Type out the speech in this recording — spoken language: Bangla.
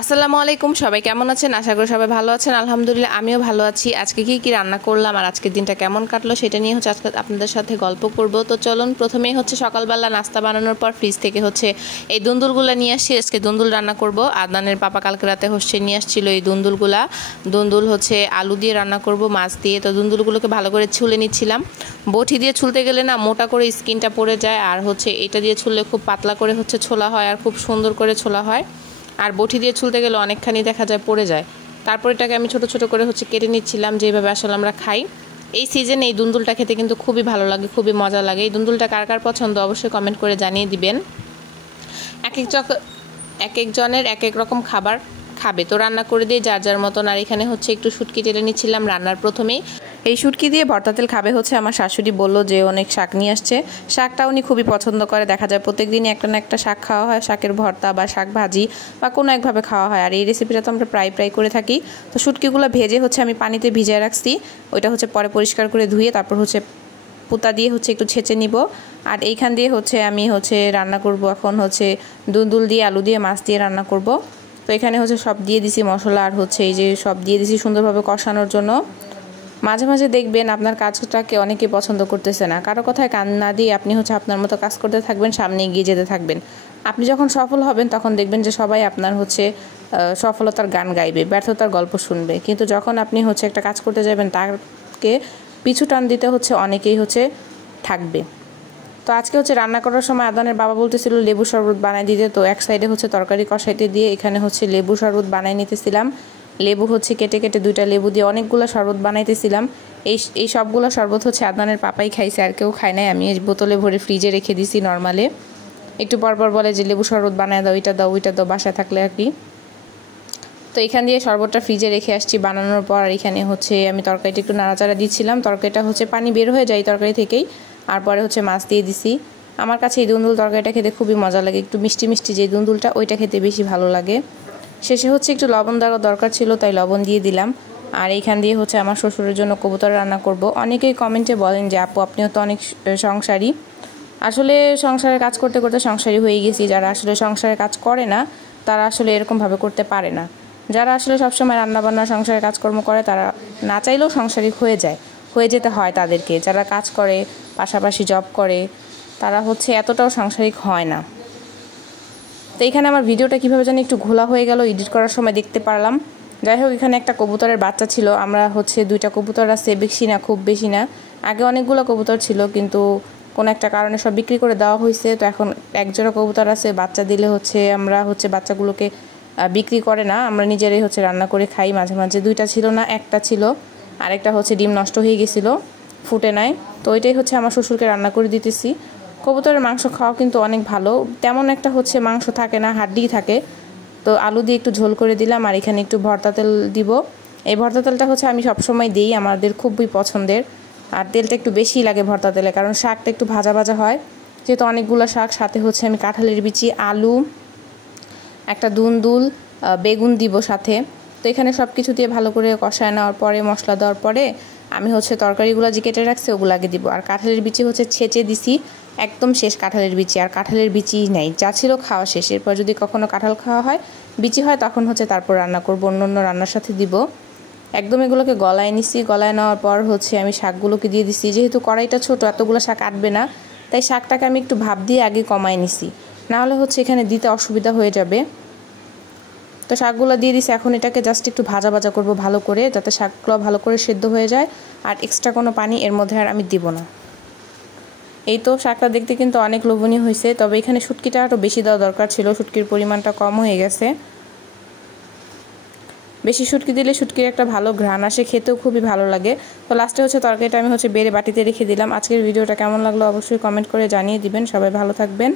আসসালামু আলাইকুম, সবাই কেমন আছেন? আশা করি সবাই ভালো আছেন। আলহামদুলিল্লাহ আমিও ভালো আছি। আজকে কি রান্না করলাম আর আজকের দিনটা কেমন কাটলো সেটা নিয়ে আজকে আপনাদের সাথে গল্প করব। তো চলুন, প্রথমেই সকালবেলা নাস্তা বানানোর পর ফ্রিজ থেকে এই দুন্দুলগুলো নিয়ে আসছি। আজকে দুন্দুল রান্না করব। আদনানের পাপা কালকে রাতে নিয়ে আসছিল এই দুন্দুলগুলা। দুন্দুল আলু দিয়ে রান্না করব, মাছ দিয়ে। তো দুন্দুলগুলোকে ভালো করে ছুলে নিচ্ছিলাম। বটি দিয়ে ছুলতে গেলে না মোটা করে স্কিনটা পড়ে যায়, আর এটা দিয়ে ছুললে খুব পাতলা করে ছোলা হয় আর খুব সুন্দর করে ছোলা হয়। আর বটি দিয়ে ছুলতে গেলে অনেকখানি দেখা যায় পড়ে যায়। তারপর এটাকে আমি ছোট ছোট করে কেটে নিচ্ছিলাম, যেভাবে আসলে আমরা খাই। এই সিজনে এই দুন্দুলটা খেতে কিন্তু খুবই ভালো লাগে, খুবই মজা লাগে। এই দুন্দুলটা কার কার পছন্দ অবশ্যই কমেন্ট করে জানিয়ে দিবেন। এক একজনের এক এক রকম খাবার খাবে, তো রান্না করে দিয়ে যার যার মতন। আর এখানে একটু শুটকি টেলে নিচ্ছিলাম রান্নার প্রথমেই। এই শুটকি দিয়ে ভর্তা তেল খাবে আমার শাশুড়ি বললো যে অনেক শাক নিয়ে আসছে। শাকটা উনি খুবই পছন্দ করে, দেখা যায় প্রত্যেক দিনই একটা না একটা শাক খাওয়া হয়, শাকের ভর্তা বা শাক ভাজি বা কোনো একভাবে খাওয়া হয়। আর এই রেসিপিটা তো আমরা প্রায় করে থাকি। তো শুটকিগুলো ভেজে আমি পানিতে ভিজিয়ে রাখছি। ওইটা পরে পরিষ্কার করে ধুয়ে তারপর পুতা দিয়ে একটু ছেঁচে নিব। আর এইখান দিয়ে আমি রান্না করব। এখন দুন্দুল দিয়ে আলু দিয়ে মাছ দিয়ে রান্না করব। তো এখানে সব দিয়ে দিছি মশলা, আর এই যে সব দিয়ে দিছি সুন্দরভাবে কষানোর জন্য। মাঝে মাঝে দেখবেন আপনার কাজটাকে অনেকে পছন্দ করতেছে না, কারো কথায় কান না দিয়ে আপনি আপনার মতো কাজ করতে থাকবেন, সামনে এগিয়ে যেতে থাকবেন। আপনি যখন সফল হবেন তখন দেখবেন যে সবাই আপনার সফলতার গান গাইবে, ব্যর্থতার গল্প শুনবে। কিন্তু যখন আপনি একটা কাজ করতে যাবেন তাকে পিছু টান দিতে অনেকেই থাকবে। তো আজকে রান্না করার সময় আদানের বাবা বলতেছিল লেবু শরবত বানাই দিতে। তো এক সাইডে তরকারি কষাইতে দিয়ে এখানে লেবু শরবত বানাই নিতেছিলাম। লেবু কেটে কেটে 2টা লেবু দিয়ে অনেকগুলো শরবত বানাইতেছিলাম। এই সবগুলো শরবত আদনানের পাপাই খাইছে, আর কেউ খায় নাই। আমি বোতলে ভরে ফ্রিজে রেখে দিছি নর্মালে। একটু পরপর বলে যে লেবু শরবত বানায় দাও, ওইটা দাও বাসায় থাকলে আর কি। তো এখান দিয়ে শরবতটা ফ্রিজে রেখে আসছি বানানোর পর। আর এখানে আমি তরকারিটা একটু নাড়াচাড়া দিচ্ছিলাম। তরকারিটা পানি বের হয়ে যায় তরকারি থেকেই। আর পরে মাছ দিয়ে দিছি। আমার কাছে এই দুন্দুল তরকারিটা খেতে খুবই মজা লাগে। একটু মিষ্টি মিষ্টি যে দুন্দুলটা, ওইটা খেতে বেশি ভালো লাগে। শেষে একটু লবণ দেওয়ার দরকার ছিল, তাই লবণ দিয়ে দিলাম। আর এইখান দিয়ে আমার শ্বশুরের জন্য কবুতর রান্না করব। অনেকেই কমেন্টে বলেন যে আপু আপনিও তো অনেক সংসারী। আসলে সংসারের কাজ করতে করতে সংসারী হয়ে গেছি। যারা আসলে সংসারের কাজ করে না তারা আসলে এরকমভাবে করতে পারে না। যারা আসলে সবসময় রান্নাবান্না সংসারের কাজকর্ম করে তারা না চাইলেও সংসারী হয়ে যেতে হয় তাদেরকে। যারা কাজ করে, পাশাপাশি জব করে, তারা এতটাও সাংসারিক হয় না। তো এখানে আমার ভিডিওটা কীভাবে জানি একটু ঘোলা হয়ে গেল, এডিট করার সময় দেখতে পারলাম। যাই হোক, এখানে একটা কবুতরের বাচ্চা ছিল। আমরা 2টা কবুতর আছে, বেশি না, খুব বেশি না। আগে অনেকগুলো কবুতর ছিল, কিন্তু কোনো একটা কারণে সব বিক্রি করে দেওয়া হয়েছে। তো এখন একজোড়া কবুতর আছে। বাচ্চা দিলে আমরা বাচ্চাগুলোকে বিক্রি করে না, আমরা নিজেরাই রান্না করে খাই। মাঝে মাঝে 2টা ছিল না, একটা ছিল। আরেকটা ডিম নষ্ট হয়ে গেছিলো, ফুটে নাই। তো ওইটাই আমার শ্বশুরকে রান্না করে দিতেছি। কবুতরের মাংস খাওয়া কিন্তু অনেক ভালো। তেমন একটা মাংস থাকে না, হাড্ডি থাকে। তো আলু দিয়ে একটু ঝোল করে দিলাম। আর এখানে একটু ভর্তা তেল দিব। এই ভর্তা তেলটা আমি সবসময় দিই, আমাদের খুবই পছন্দের। আর তেলটা একটু বেশি লাগে ভর্তা তেলে, কারণ শাকটা একটু ভাজা ভাজা হয়। যেহেতু অনেকগুলো শাক, সাথে আমি কাঁঠালের বিচি, আলু, একটা দুন্দুল, বেগুন দিব সাথে। তো এখানে সব কিছু দিয়ে ভালো করে কষায় নেওয়ার পরে, মশলা দেওয়ার পরে আমি তরকারিগুলো যে কেটে রাখছি ওগুলো আগে দিব। আর কাঁঠালের বিচি ছেঁচে দিছি একদম শেষ। কাঁঠালের বিচি আর কাঁঠালের বিচি নেই, যা ছিল খাওয়া শেষ। এরপর যদি কখনো কাঁঠাল খাওয়া হয়, বিচি হয়, তখন তারপর রান্না করব, অন্য রান্নার সাথে দিব। একদম এগুলোকে গলায় নিছি। গলায় নেওয়ার পর আমি শাকগুলোকে দিয়ে দিছি। যেহেতু কড়াইটা ছোট, এতগুলো শাক আটবে না, তাই শাকটাকে আমি একটু ভাপ দিয়ে আগে কমায় নিছি, নাহলে এখানে দিতে অসুবিধা হয়ে যাবে। তো শাকগুলো দিয়ে দিছি। এখন এটাকে জাস্ট একটু ভাজা ভাজা করব ভালো করে, যাতে শাকগুলো ভালো করে সেদ্ধ হয়ে যায়। আর এক্সট্রা কোনো পানি এর মধ্যে আর আমি দিব না। এই তো শাকটা দেখতে কিন্তু অনেক লোভনীয় হয়েছে। তবে এখানে শুটকিটা আরও বেশি দেওয়া দরকার ছিল, শুটকির পরিমাণটা কম হয়ে গেছে। বেশি শুটকি দিলে শুটকির একটা ভালো ঘ্রাণ আসে, খেতেও খুবই ভালো লাগে। তো লাস্টে তরকারিটা আমি বেড়ে বাটিতে রেখে দিলাম। আজকের ভিডিওটা কেমন লাগলো অবশ্যই কমেন্ট করে জানিয়ে দিবেন। সবাই ভালো থাকবেন।